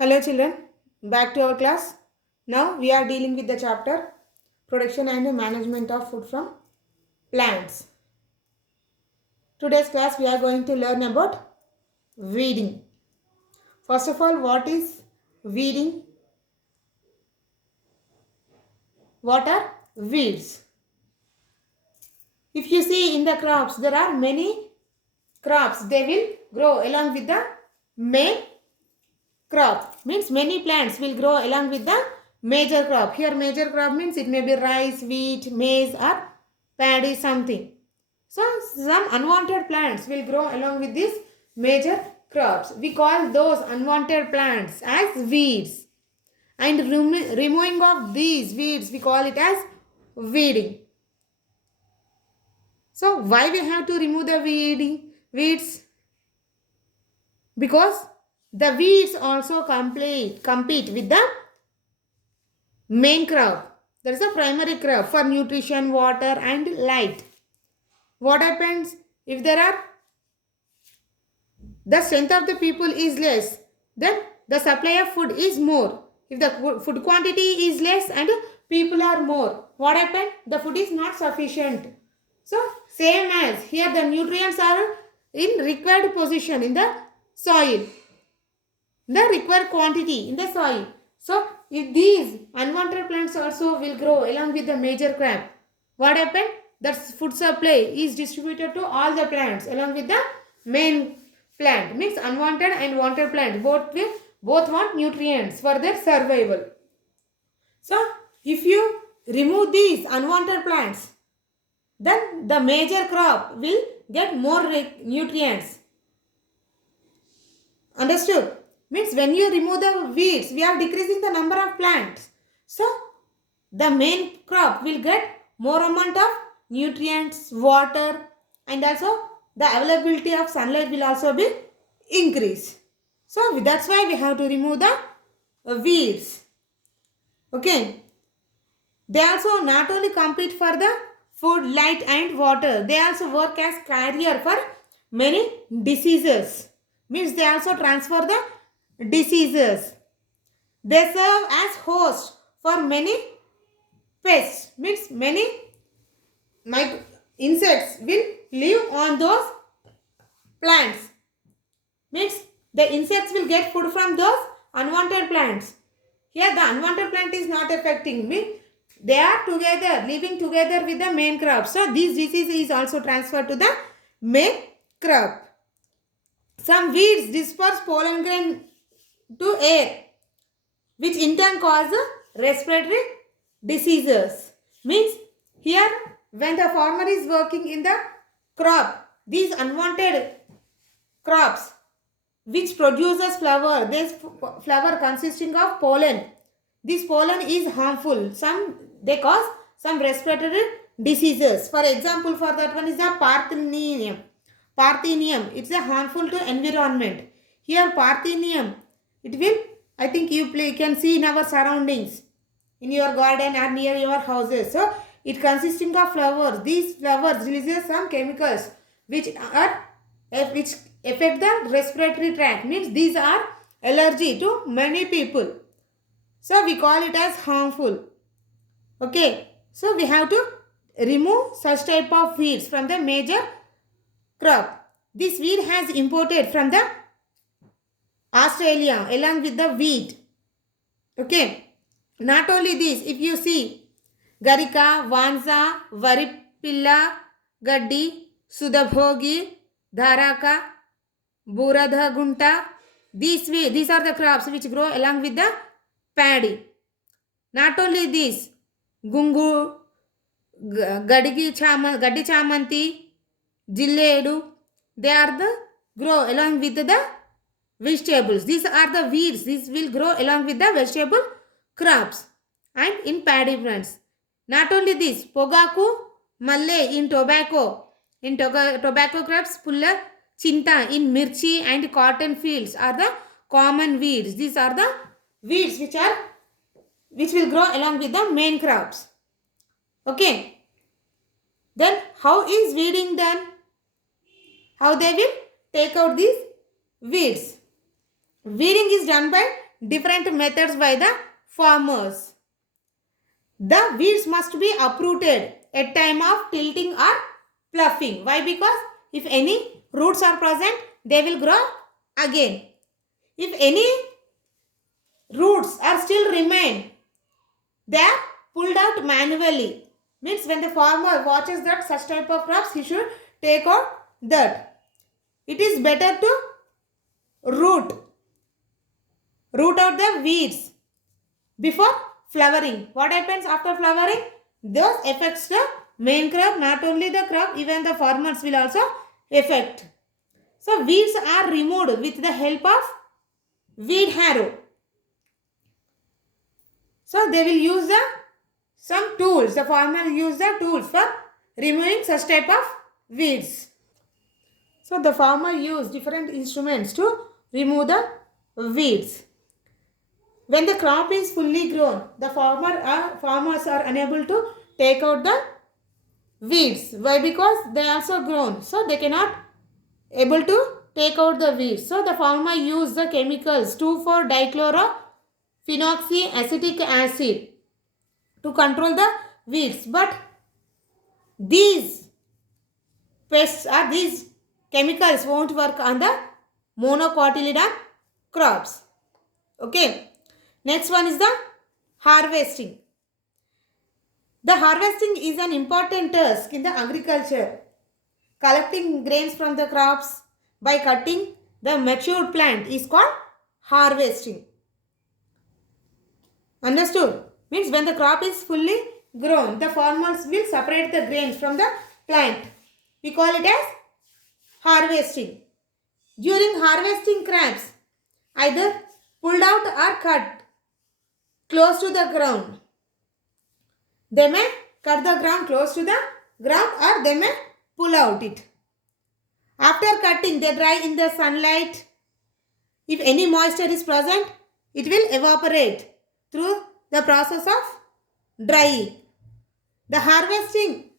Hello children, back to our class. Now we are dealing with the chapter Production and Management of Food from Plants. Today's class we are going to learn about weeding. First of all, what is weeding? What are weeds? If you see in the crops, there are many crops. They will grow along with the main crop. Means many plants will grow along with the major crop. Here major crop means it may be rice, wheat, maize or paddy something. So some unwanted plants will grow along with these major crops. We call those unwanted plants as weeds. And removing of these weeds we call it as weeding. So why we have to remove the weeds? Because the weeds also compete with the main crop. That is the primary crop for nutrition, water and light. What happens if the strength of the people is less, then the supply of food is more. If the food quantity is less and people are more, what happens? The food is not sufficient. So same as here the nutrients are in required position in the soil, the required quantity in the soil. So if these unwanted plants also will grow along with the major crop, what happen? That food supply is distributed to all the plants along with the main plant. Means unwanted and wanted plant both want nutrients for their survival. So if you remove these unwanted plants, then the major crop will get more nutrients. Understood? Means when you remove the weeds, we are decreasing the number of plants. So the main crop will get more amount of nutrients, water and also the availability of sunlight will also be increased. So that's why we have to remove the weeds. Okay. They also not only compete for the food, light and water. They also work as carrier for many diseases. Means they also transfer the diseases. They serve as host for many pests. Means many insects will live on those plants. Means the insects will get food from those unwanted plants. Here the unwanted plant is not affecting me. They are together, living together with the main crop. So this disease is also transferred to the main crop. Some weeds disperse pollen grain to air, which in turn cause respiratory diseases. Means here when the farmer is working in the crop, these unwanted crops which produces flower, this flower consisting of pollen. This pollen is harmful. They cause some respiratory diseases. For example, for that one is the Parthenium. Parthenium, it's a harmful to environment. Here Parthenium, it will, I think you can see in our surroundings, in your garden or near your houses. So it consisting of flowers. These flowers releases some chemicals which affect the respiratory tract. Means these are allergy to many people. So we call it as harmful. Okay. So we have to remove such type of weeds from the major crop. This weed has imported from the Australia along with the wheat. Okay. Not only this, if you see Garika, Vanza, Varipilla, Gaddi, Sudabhogi, Dharaka, Buradha Gunta, these are the crops which grow along with the paddy. Not only this, Gungu, Gaddi Chamanti, Jilledu, they are the grow along with the vegetables. These are the weeds. These will grow along with the vegetable crops and in paddy plants. Not only this, Pogaku, Malle in tobacco. In tobacco crops, Pulla, Chinta in mirchi and cotton fields are the common weeds. These are the weeds which will grow along with the main crops. Okay. Then how is weeding done? How they will take out these weeds? Weeding is done by different methods by the farmers. The weeds must be uprooted at time of tilting or ploughing. Why? Because if any roots are present, they will grow again. If any roots are still remain, they are pulled out manually. Means when the farmer watches that such type of crops, he should take out that. It is better to root out the weeds before flowering. What happens after flowering? Those affects the main crop, not only the crop, even the farmers will also affect. So weeds are removed with the help of weed harrow. So they will use some tools. The farmer will use the tools for removing such type of weeds. So the farmer use different instruments to remove the weeds. When the crop is fully grown, the farmers are unable to take out the weeds. Why? Because they are also grown. So they cannot able to take out the weeds. So the farmer use the chemicals 2,4-dichlorophenoxyacetic acid to control the weeds. But these pests or these chemicals won't work on the monocotyledon crops. Okay. Next one is the harvesting. The harvesting is an important task in the agriculture. Collecting grains from the crops by cutting the matured plant is called harvesting. Understood? Means when the crop is fully grown, the farmers will separate the grains from the plant. We call it as harvesting. During harvesting, crops either pulled out or cut close to the ground. They may cut the ground close to the ground or they may pull out it. After cutting, they dry in the sunlight. If any moisture is present, it will evaporate through the process of drying. The harvesting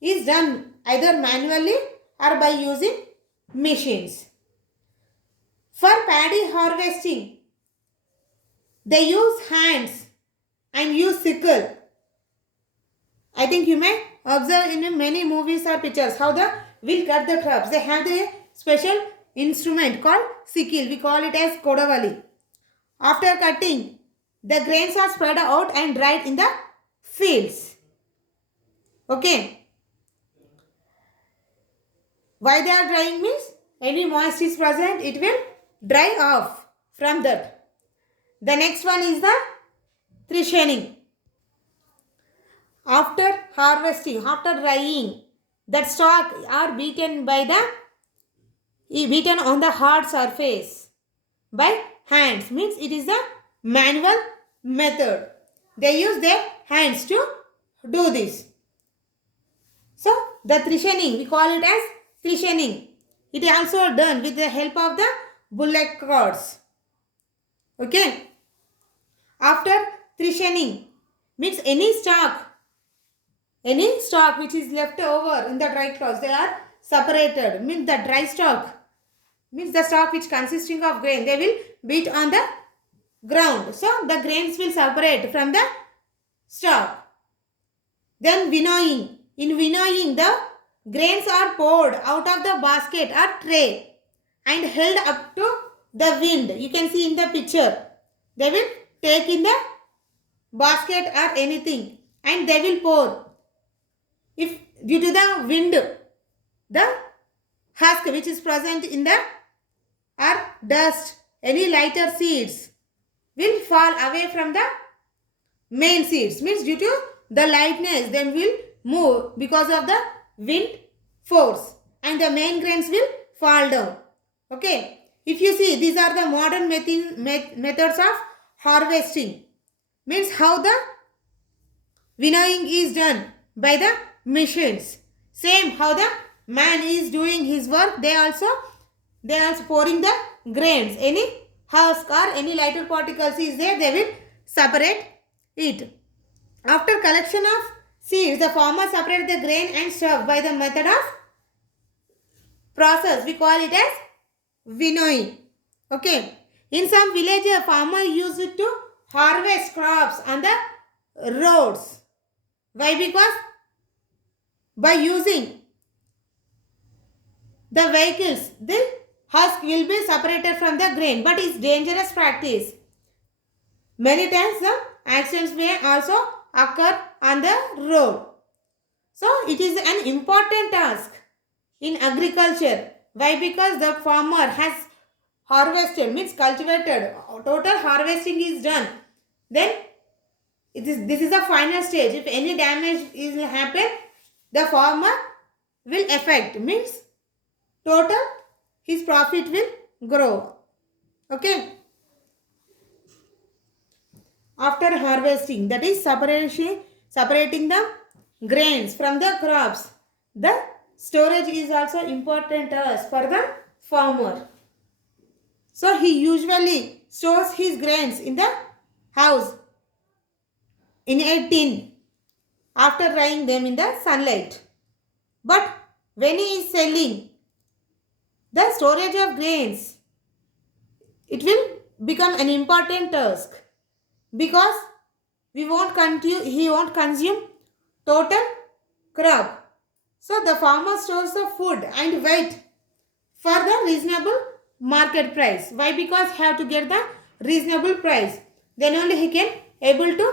is done either manually or by using machines. For paddy harvesting, they use hands and use sickle. I think you may observe in many movies or pictures how the will cut the crops. They have the special instrument called sickle. We call it as kodavali. After cutting, the grains are spread out and dried in the fields. Okay. Why they are drying means any moisture is present, it will dry off from that. The next one is the threshening. After harvesting, after drying, that stalk are beaten on the hard surface by hands. Means it is a manual method. They use their hands to do this. So the threshening, we call it as threshening. It is also done with the help of the bullock carts. Okay. After threshening, means any stalk which is left over in the dry cloth, they are separated. Means the dry stalk, means the stalk which consisting of grain, they will beat on the ground. So the grains will separate from the stalk. Then winnowing. In winnowing, the grains are poured out of the basket or tray and held up to the wind. You can see in the picture. They will take in the basket or anything and they will pour. If due to the wind, the husk which is present in the or dust, any lighter seeds will fall away from the main seeds. Means due to the lightness, they will move because of the wind force and the main grains will fall down. Okay. If you see, these are the modern methods of harvesting. Means how the winnowing is done by the machines. Same how the man is doing his work. They also pouring the grains. Any husk or any lighter particles is there, they will separate it. After collection of seeds, the farmer separate the grain and stuff by the method of process. We call it as winnowing. Okay. In some villages, a farmer used to harvest crops on the roads. Why? Because by using the vehicles, the husk will be separated from the grain, but it's dangerous practice. Many times the accidents may also occur on the road. So it is an important task in agriculture. Why? Because the farmer has harvested, means cultivated, total harvesting is done. Then this is the final stage. If any damage is happen, the farmer will affect, means total his profit will grow. Okay. After harvesting, that is separating the grains from the crops, the storage is also important for the farmer. So he usually stores his grains in the house in a tin after drying them in the sunlight. But when he is selling the storage of grains, it will become an important task, because he won't consume total crop. So the farmer stores the food and wait for the reasonable market price. Why? Because he have to get the reasonable price. Then only he can able to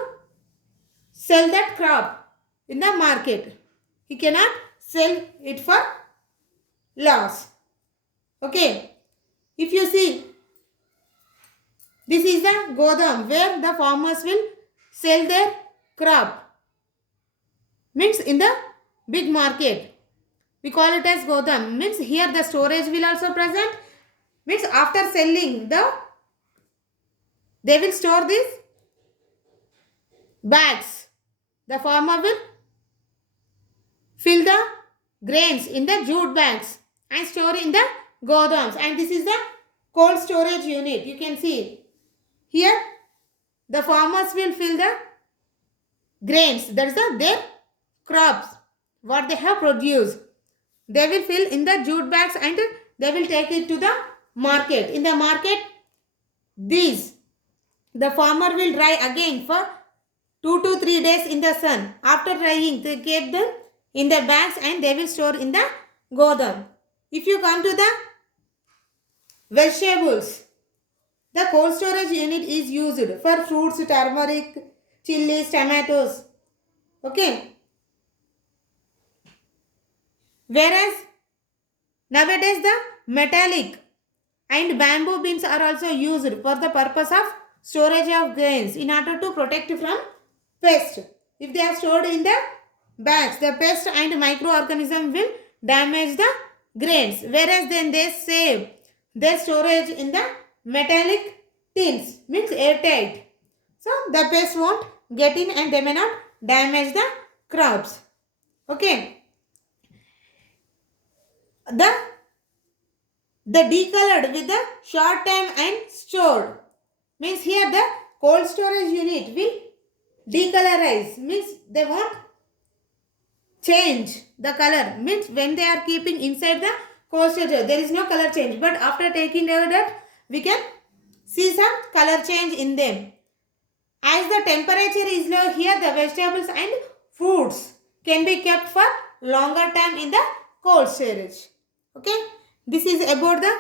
sell that crop in the market. He cannot sell it for loss. Okay. If you see, this is the godam where the farmers will sell their crop. Means in the big market. We call it as godam. Means here the storage will also present. Means after selling they will store these bags. The farmer will fill the grains in the jute bags and store in the godams. And this is the cold storage unit. You can see here the farmers will fill the grains. That is their crops, what they have produced. They will fill in the jute bags and they will take it to the market. In the market, the farmer will dry again for 2 to 3 days in the sun. After drying, they keep them in the bags and they will store in the godam. If you come to the vegetables, the cold storage unit is used for fruits, turmeric, chilies, tomatoes. Okay. Whereas nowadays the metallic and bamboo bins are also used for the purpose of storage of grains in order to protect from pest. If they are stored in the bags, the pest and microorganism will damage the grains. Whereas then they save their storage in the metallic tins, means airtight. So the pest won't get in and they may not damage the crops. Okay. The decolored with the short time and stored, means here the cold storage unit will decolorize, means they won't change the color, means when they are keeping inside the cold storage there is no color change, but after taking away that we can see some color change in them. As the temperature is low, here the vegetables and fruits can be kept for longer time in the cold storage. Okay, this is about the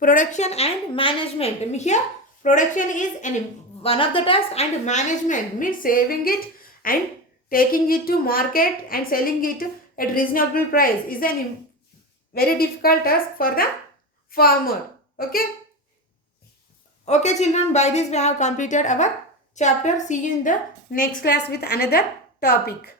production and management. Here production is one of the tasks and management means saving it and taking it to market and selling it at reasonable price is a very difficult task for the farmer. Okay. Okay children, by this we have completed our chapter. See you in the next class with another topic.